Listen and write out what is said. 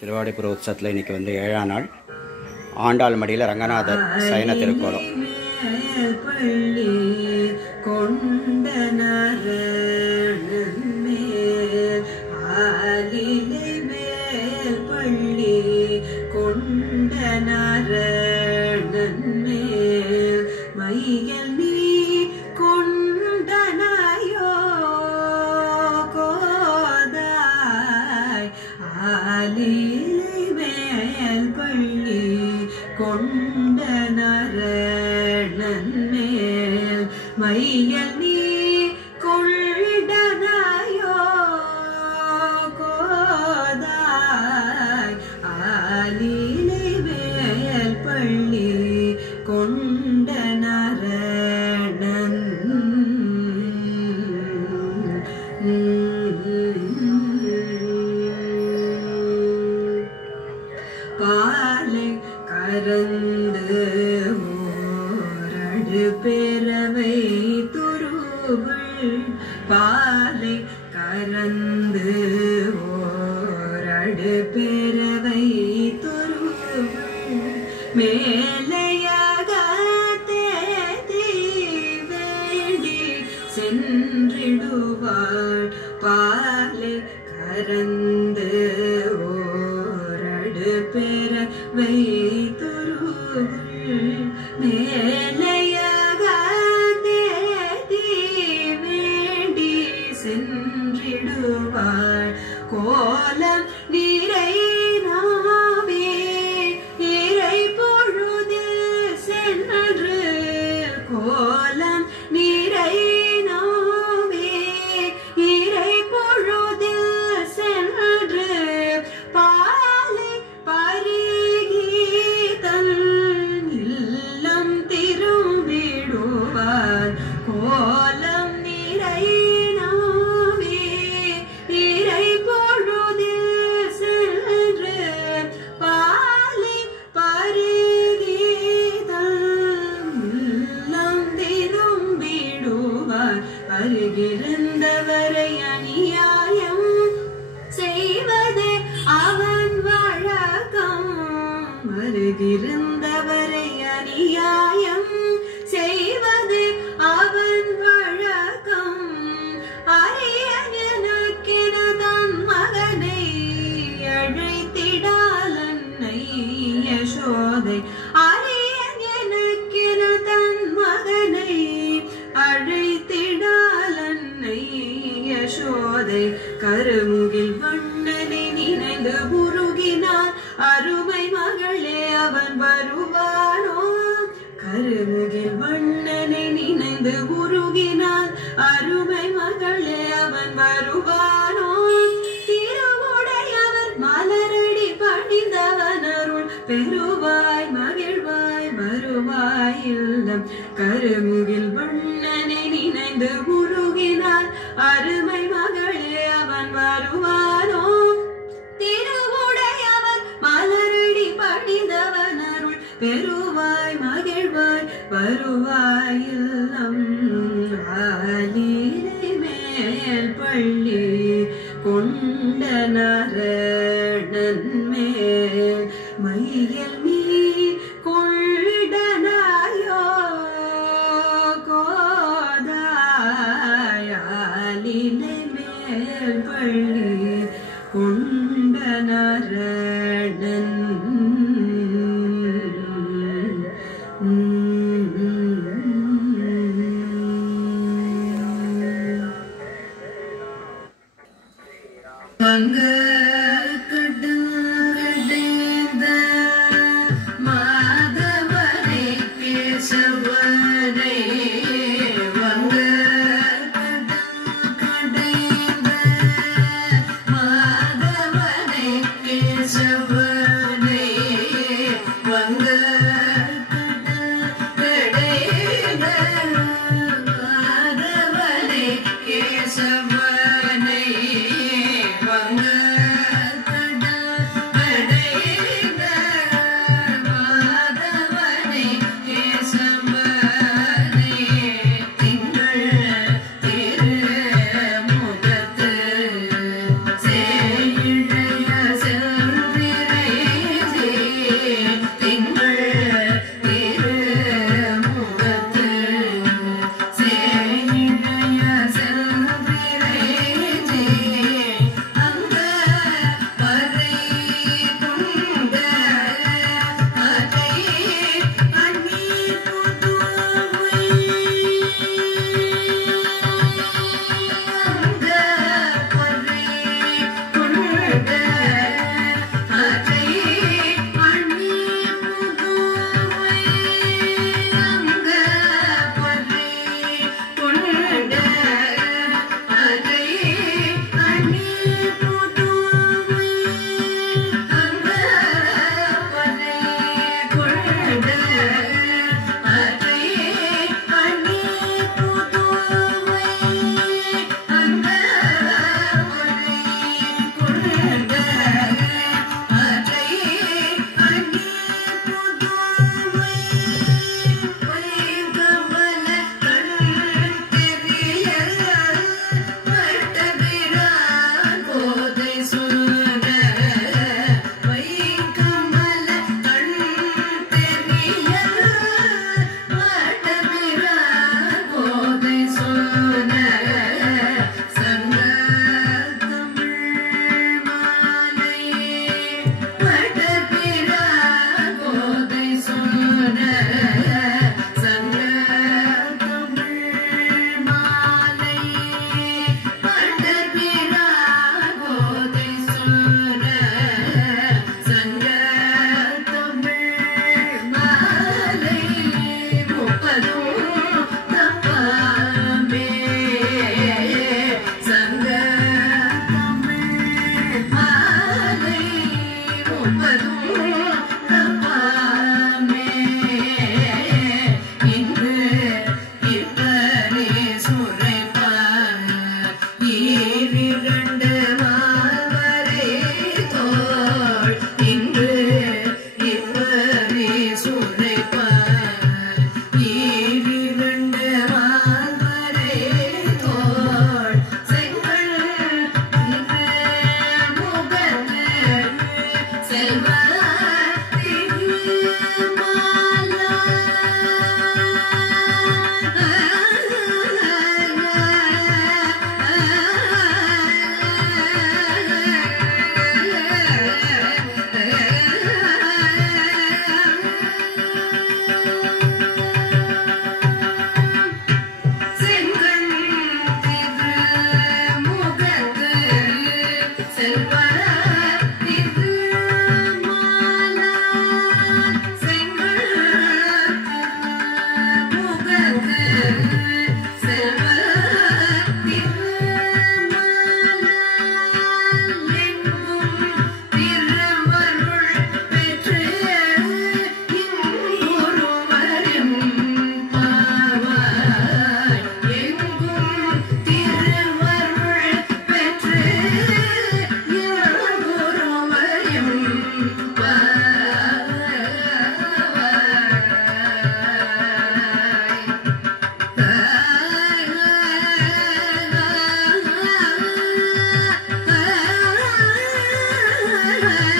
திருவாடிப்புற உற்சவத்தில் இன்றைக்கி வந்து 7ஆம் நாள் ஆண்டாள் மடியில் ரங்கநாதர் சயன திருக்கோலம். மையல் நீ கொண்டனாயோ கோதாய் ஆலிலை வேல் பள்ளி கொண்ட நரணன் பாலை கரந்து ஓரடு பெறவை துருவுள் பாலை கரந்து ஓரடு பெறவை துருவுள் மேலையாக தேதி வேண்டி சென்றிடுவாள் பாலை கரந்து ஓரடு பெறவை துருவுள் மேலையாக தேதி வேண்டி சென்றிடுவாள் கோலம் நீரை நாவே இறை பொழுதில் சென்று கோலம் நீரை நாவே இறை பொழுதில் சென்று பாலை பருகீதன் இல்லம் திரும்பிடுவார் கோலம் நிறை நாவே இறை பொழுதில் சென்று பாலை பருகீதன் இல்லம் திரும்பிடுவார் அருகிருந்தவரை அநியாயம் செய்வதே அவன் வழக்கம் அருகிருந்தவரை அநியாயம் செய்வது அவன் வழக்கம் அரியனக்கென தன் மகனை அழைத்திடாலன்னை யசோதை அரியனக்கென தன் மகனை அழைத்திடாலன்னை யசோதை கருமுகில் வண்ணனை நினைந்து உருகினார் அருமை மகளே அவன் வருவானோ கருமுகில் வண்ணனை நினைந்து உருகினார் அருமை மகளே அவன் வருவானோ திருவுடையவர் மலரடி பணிந்தவன் அருள் பெருவாய் மகிழ்வாய் வருவாய் இல்லம் கருமுகில் வண்ணனை நினைந்து உருகினார் அருமை மகளே அவன் வருவானோ திருவுடையவர் மலரடி பணிந்தவன் அருள் பெருவாய் மகிழ்வாய் வருவாய் இல்லம் ஆலிலை மேல் பள்ளி கொண்ட நரணன் மேல் மையல் நீ கொள்ளனாயோ கோதாய் ஆலிலை மேல் பள்ளி கொண்ட நரணன் வங்க கடந்த மாதவரை கேசவரை வங்க கடந்த மாதவரை கேச மலர்